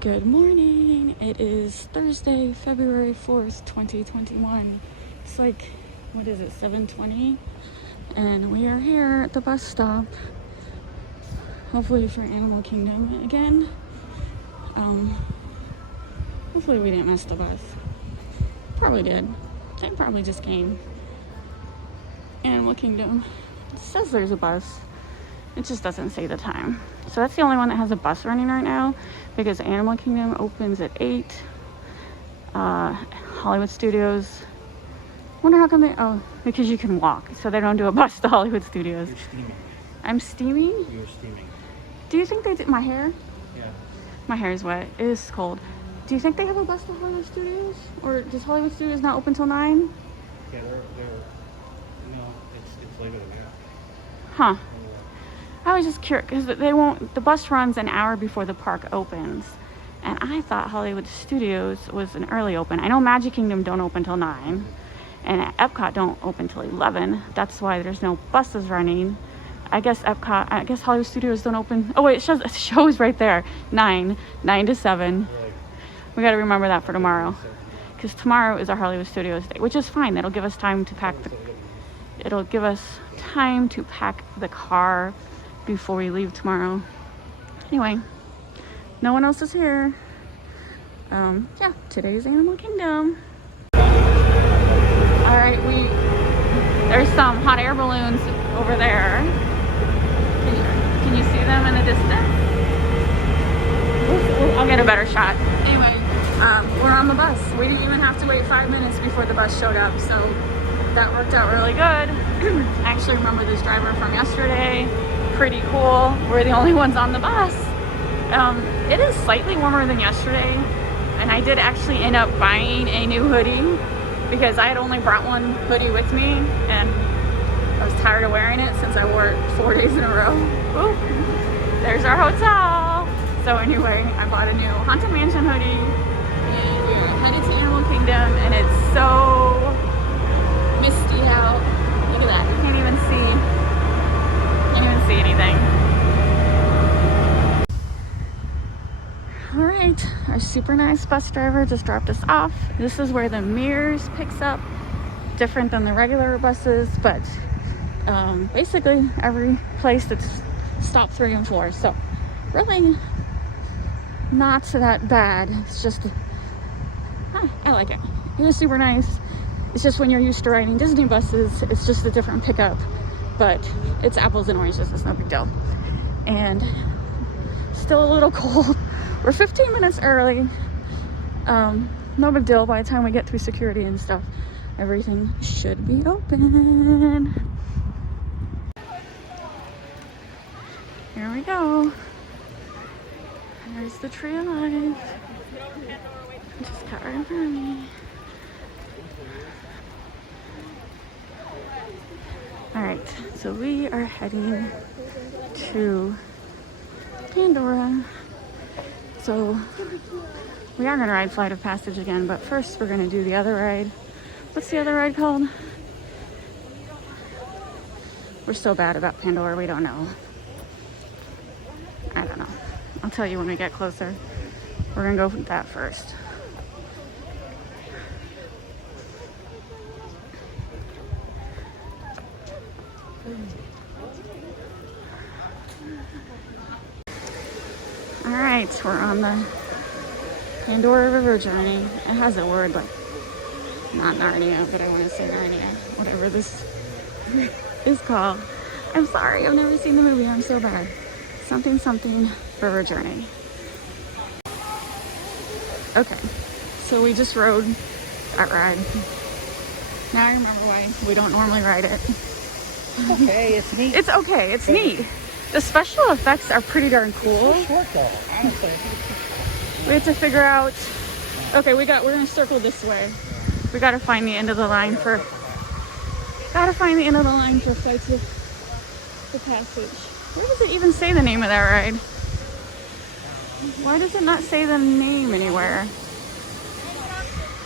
Good morning. It is Thursday, February 4th, 2021. It's like, what is it, 7:20? And we are here at the bus stop. Hopefully for Animal Kingdom again. Hopefully we didn't miss the bus. Probably did. They probably just came. Animal Kingdom. It says there's a bus. It just doesn't say the time. So that's the only one that has a bus running right now, because Animal Kingdom opens at 8. Hollywood Studios, wonder how come they, oh, because you can walk, so they don't do a bus to Hollywood Studios. You're steaming. I'm steaming? You're steaming. Do you think they did my hair? Yeah. My hair is wet. It is cold. Do you think they have a bus to Hollywood Studios? Or does Hollywood Studios not open till 9? Yeah, they're no, it's later than that. Huh. I was just curious because the bus runs an hour before the park opens, and I thought Hollywood Studios was an early open. I know Magic Kingdom don't open till 9, and Epcot don't open till 11. That's why there's no buses running. I guess Hollywood Studios don't open. Oh wait, it shows right there, 9 to 7. We got to remember that for tomorrow, because tomorrow is our Hollywood Studios day, which is fine. It'll give us time to pack the car before we leave tomorrow. Anyway, no one else is here. Yeah, today's Animal Kingdom. All right, there's some hot air balloons over there. Can you see them in the distance? I'll get a better shot. Anyway, we're on the bus. We didn't even have to wait 5 minutes before the bus showed up, so that worked out really good. I actually remember this driver from yesterday. Pretty cool. We're the only ones on the bus. It is slightly warmer than yesterday, and I did actually end up buying a new hoodie because I had only brought one hoodie with me, and I was tired of wearing it since I wore it 4 days in a row. Ooh, there's our hotel. So anyway, I bought a new Haunted Mansion hoodie, and we're headed to Animal Kingdom, and it's so misty out. Look at that. You can't even see anything. All right, our super nice bus driver just dropped us off. This is where the Mears picks up, different than the regular buses, but basically every place that's stop 3 and 4. So really not that bad. It's just, I like it. It was super nice. It's just when you're used to riding Disney buses, it's just a different pickup. But it's apples and oranges, it's no big deal. And still a little cold. We're 15 minutes early. No big deal. By the time we get through security and stuff, everything should be open. Here we go. There's the tree of life. Just cut right in front of me. Alright, so we are heading to Pandora. So we are going to ride Flight of Passage again, but first we're going to do the other ride. What's the other ride called? We're so bad about Pandora, we don't know. I don't know. I'll tell you when we get closer. We're going to go with that first. Alright, we're on the Pandora River journey. It has a word like, not Narnia, but I want to say Narnia, whatever this is called. I'm sorry, I've never seen the movie, I'm so bad. Something River Journey. Okay, so we just rode that ride. Now I remember why we don't normally ride it. Okay, it's neat. It's okay, it's neat. The special effects are pretty darn cool. It's short though, honestly. We have to figure out. Okay, we're gonna circle this way. We gotta find the end of the line for. Flights of the Passage. Where does it even say the name of that ride? Why does it not say the name anywhere?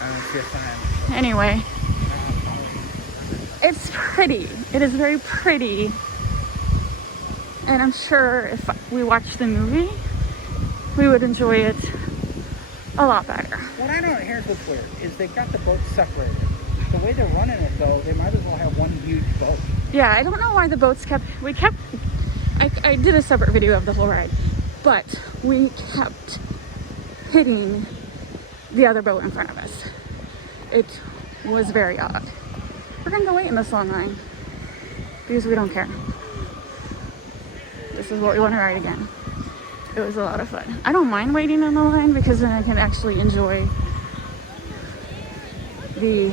I don't see a sign. Anyway, it's pretty. It is very pretty. And I'm sure if we watched the movie, we would enjoy it a lot better. What I don't, here's what's weird, is they've got the boats separated. The way they're running it, though, they might as well have one huge boat. Yeah, I don't know why the boats I did a separate video of the whole ride, but we kept hitting the other boat in front of us. It was very odd. We're gonna go wait in this long line because we don't care. This is what we want to ride again. It was a lot of fun. I don't mind waiting in the line because then I can actually enjoy the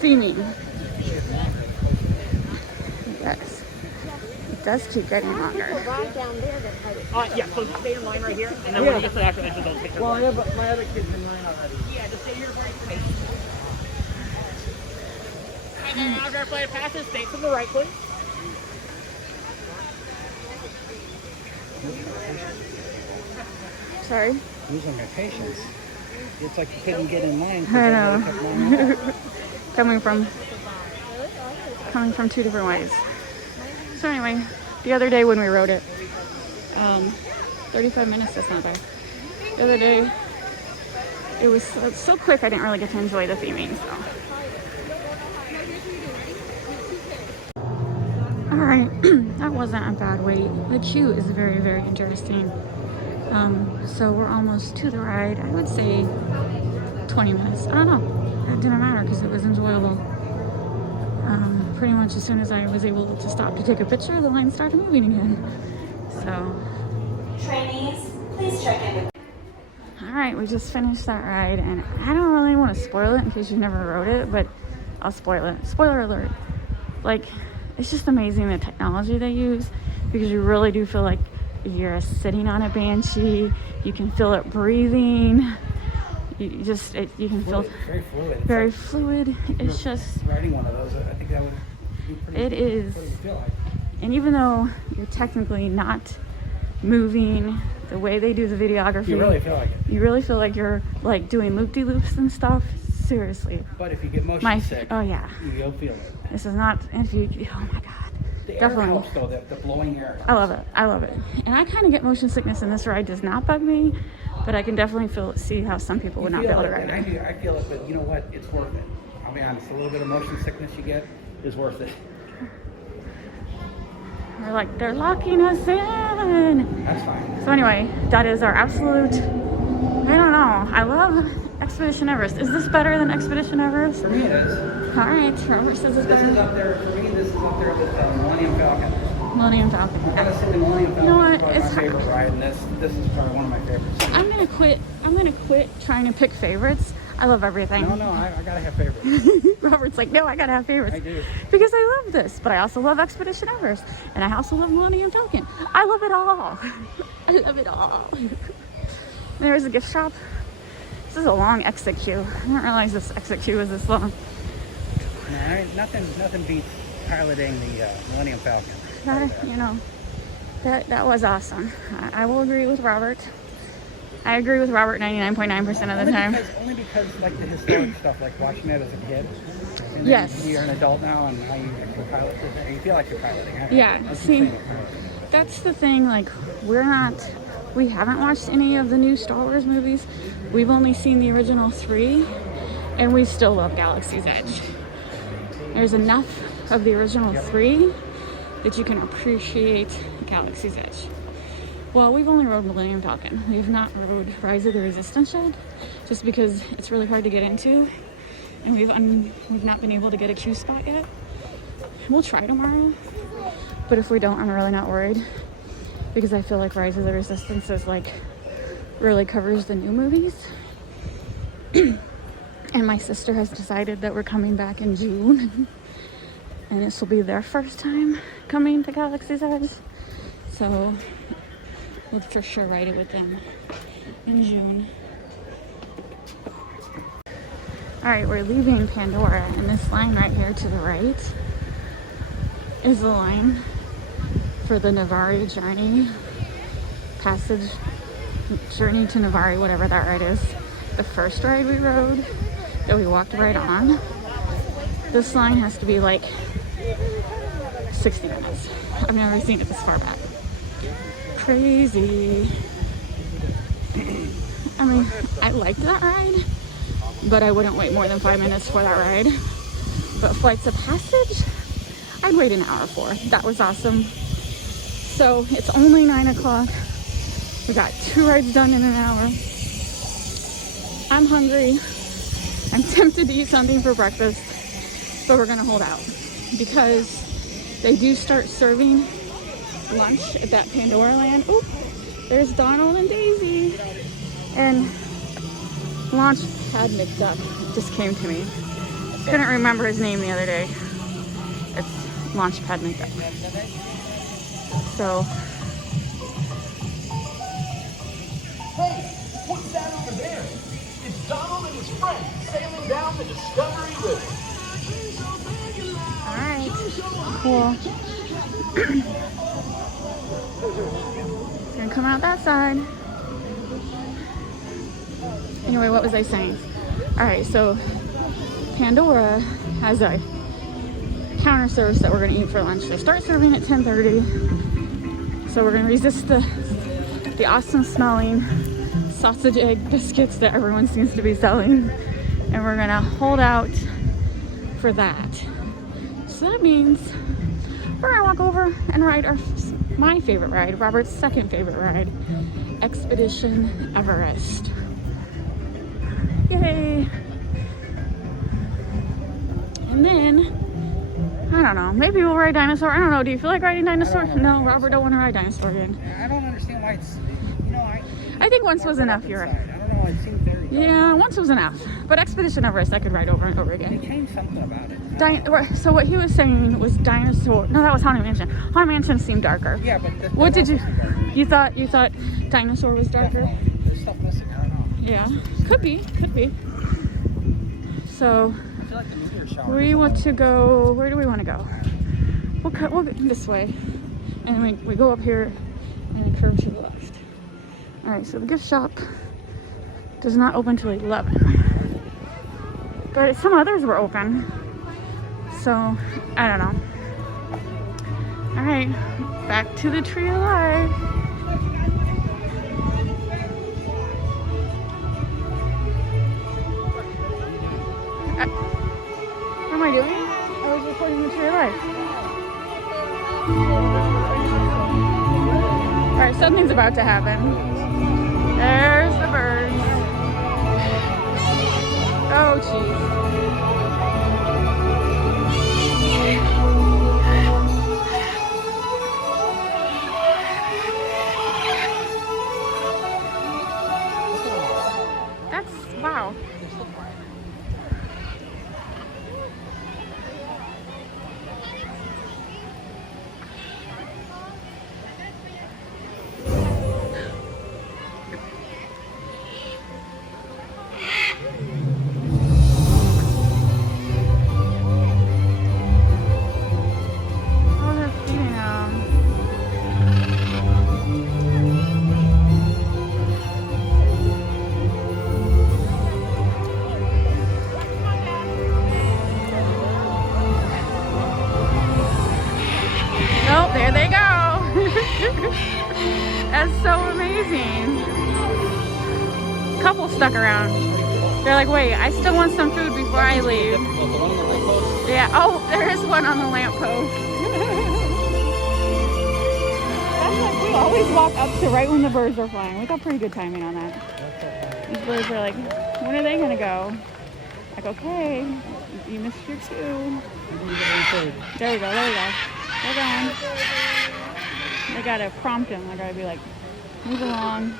theming. Yes. It does keep getting longer. Yeah, so stay in line right here, and then when you get to the actual entrance, don't take your Well, yeah, but my other kid's in line already. Yeah, just stay here for information. And then autograph flight of passes, stay to the right, please. Sorry? Losing my patience. It's like you couldn't get in line. I know. Kept lining up. coming from two different ways. So anyway, the other day when we rode it, 35 minutes, that's not bad. The other day, it was so quick I didn't really get to enjoy the theming, so. Alright, that wasn't a bad wait. The queue is very, very interesting. So we're almost to the ride. I would say 20 minutes. I don't know. It didn't matter because it was enjoyable. Pretty much as soon as I was able to stop to take a picture, the line started moving again. So. Trainees, please check in. Alright, we just finished that ride, and I don't really want to spoil it in case you never rode it, but I'll spoil it. Spoiler alert. Like, it's just amazing the technology they use, because you really do feel like you're sitting on a Banshee. You can feel it breathing. You can feel Very fluid. It's very like fluid. It's just, riding one of those. I think that would be pretty. it is. What do you feel like? And even though you're technically not moving, the way they do the videography, You really feel like it. you really feel like you're like doing loop-de-loops and stuff. Seriously. But if you get motion sick, Oh yeah. you'll feel it. This is not, if you, oh my God. The air Definitely. helps though. The blowing air. I love it. I love it. And I kind of get motion sickness, and this ride does not bug me, but I can definitely see how some people would not be able to ride it. I feel it, but you know what? It's worth it. I'll be honest. A little bit of motion sickness you get is worth it. We're like, they're locking us in. That's fine. So anyway, that is our absolute, I don't know. I love Expedition Everest. Is this better than Expedition Everest? For me, it is. All right, Robert says it's This is better. up there. For me, this is up there with the Millennium Falcon. Millennium Falcon. I gotta say the Millennium Falcon You know what? is probably It's my favorite ride, and this is probably one of my favorites. I'm gonna quit trying to pick favorites. I love everything. No, I gotta have favorites. Robert's like, no, I gotta have favorites. I do. Because I love this, but I also love Expedition Everest, and I also love Millennium Falcon. I love it all. I love it all. There's a gift shop. This is a long exit queue. I didn't realize this exit queue was this long. No, nothing beats piloting the Millennium Falcon. That was awesome. I will agree with Robert. I agree with Robert 99.9% of the time. Only because like the historic stuff, like watching it as a kid. And Yes. then you're an adult now, and now you can pilot it. You feel like you're piloting. Yeah, That's see, insane. that's the thing. Like, we haven't watched any of the new Star Wars movies. We've only seen the original 3, and we still love Galaxy's Edge. There's enough of the original 3 that you can appreciate Galaxy's Edge. Well, we've only rode Millennium Falcon. We've not rode Rise of the Resistance yet, just because it's really hard to get into, and we've not been able to get a queue spot yet. We'll try tomorrow, but if we don't, I'm really not worried, because I feel like Rise of the Resistance is like really covers the new movies. And my sister has decided that we're coming back in June, and this will be their first time coming to Galaxy's Edge, so we'll for sure ride it with them in June. All right, we're leaving Pandora, and this line right here to the right is the line for the Navari journey, passage, journey to Navari, whatever that ride is. The first ride we rode, that we walked right on, this line has to be like 60 minutes. I've never seen it this far back. Crazy. I mean, I liked that ride, but I wouldn't wait more than 5 minutes for that ride. But Flights of Passage, I'd wait an hour for. That was awesome. So it's only 9 o'clock. We got 2 rides done in an hour. I'm hungry. I'm tempted to eat something for breakfast, but we're gonna hold out because they do start serving lunch at that Pandora land. Oop, there's Donald and Daisy. And Launchpad McDuck just came to me. Couldn't remember his name the other day. It's Launchpad McDuck. So, Hey, what's that over there? It's Donald and his friends sailing down the Discovery River. alright, cool. Gonna come out that side. Anyway, what was I saying? Alright, so Pandora has a counter service that we're gonna eat for lunch. They start serving at 10:30. So we're gonna resist the awesome smelling sausage egg biscuits that everyone seems to be selling. And we're gonna hold out for that. So that means we're gonna walk over and ride my favorite ride, Robert's second favorite ride, Expedition Everest. Yay! And then, I don't know, maybe we'll ride Dinosaur. I don't know, do you feel like riding Dinosaur? No, Robert don't want to ride Dinosaur again. I don't understand why it's, I think once was enough, you're right. I don't know, it seems very dark. Yeah, once was enough. But Expedition Everest I could ride over and over They again. changed something about it. So what he was saying was Dinosaur. No, that was Haunted Mansion. Haunted Mansion seemed darker. Yeah, but What did you? you? You thought Dinosaur was darker? Definitely. There's stuff missing. I don't know. Yeah, could be. So I feel like the meteor shower. we want to go. Where do we want to go? We'll go this way, and we go up here and curve to the left. All right. So the gift shop does not open till 11, but some others were open. So I don't know. All right, back to the Tree of Life. What am I doing? I was recording the Tree of Life. Alright, something's about to happen. There's the birds. Oh, jeez. That's, wow. Oh, they're feeding them. Oh, there they go. That's so amazing. Couple stuck around. They're like, wait, I still want some food before I leave. Yeah, oh, there is one on the lamppost. We always walk up to right when the birds are flying. We got pretty good timing on that. These birds are like, when are they gonna go? Like, okay, you missed your cue. There we go. They're gone. They gotta prompt them. I gotta be like, move along.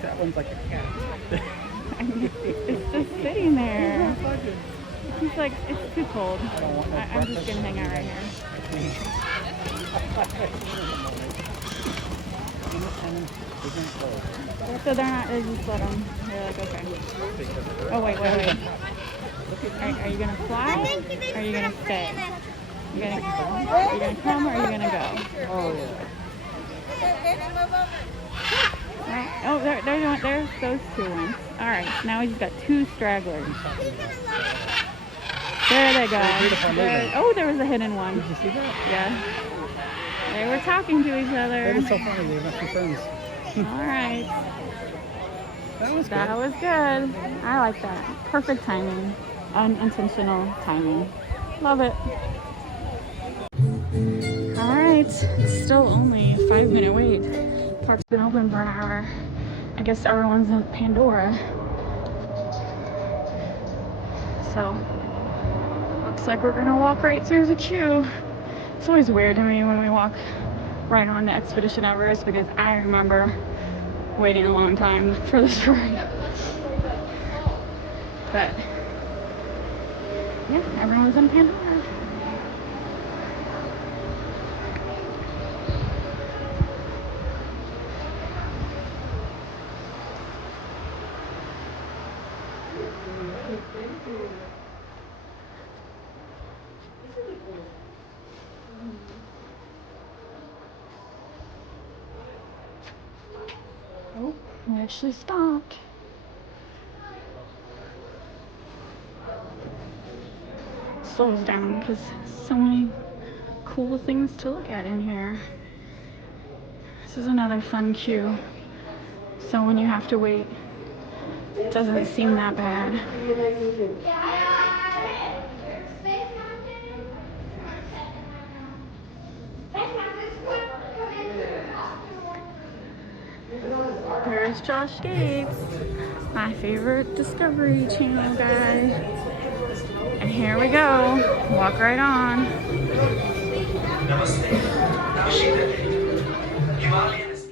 That one's like a cat. It's just sitting there. He's like, it's too cold. I'm just gonna hang out right here. So they're not, they just let them. They're like, okay. Oh, wait. Are you gonna fly? Or are you gonna stay? Are you gonna come or are you gonna go? Oh, yeah. Oh, there's those two ones. All right, now we just got two stragglers. There they go. Oh, there was a hidden one. Did you see that? Yeah. They were talking to each other. That was so funny. They must be friends. All right. That was good. That was good. I like that. Perfect timing. Unintentional timing. Love it. All right. It's still only a 5-minute wait. Park's been open for an hour. I guess everyone's in Pandora. So, looks like we're gonna walk right through the queue. It's always weird to me when we walk right on the Expedition Everest because I remember waiting a long time for this ride. But yeah, everyone's in Pandora. Oh, we actually stopped. Slows down because so many cool things to look at in here. This is another fun queue. So when you have to wait, it doesn't seem that bad. There's Josh Gates, my favorite Discovery Channel guy. And here we go. Walk right on. Namaste. Namaste.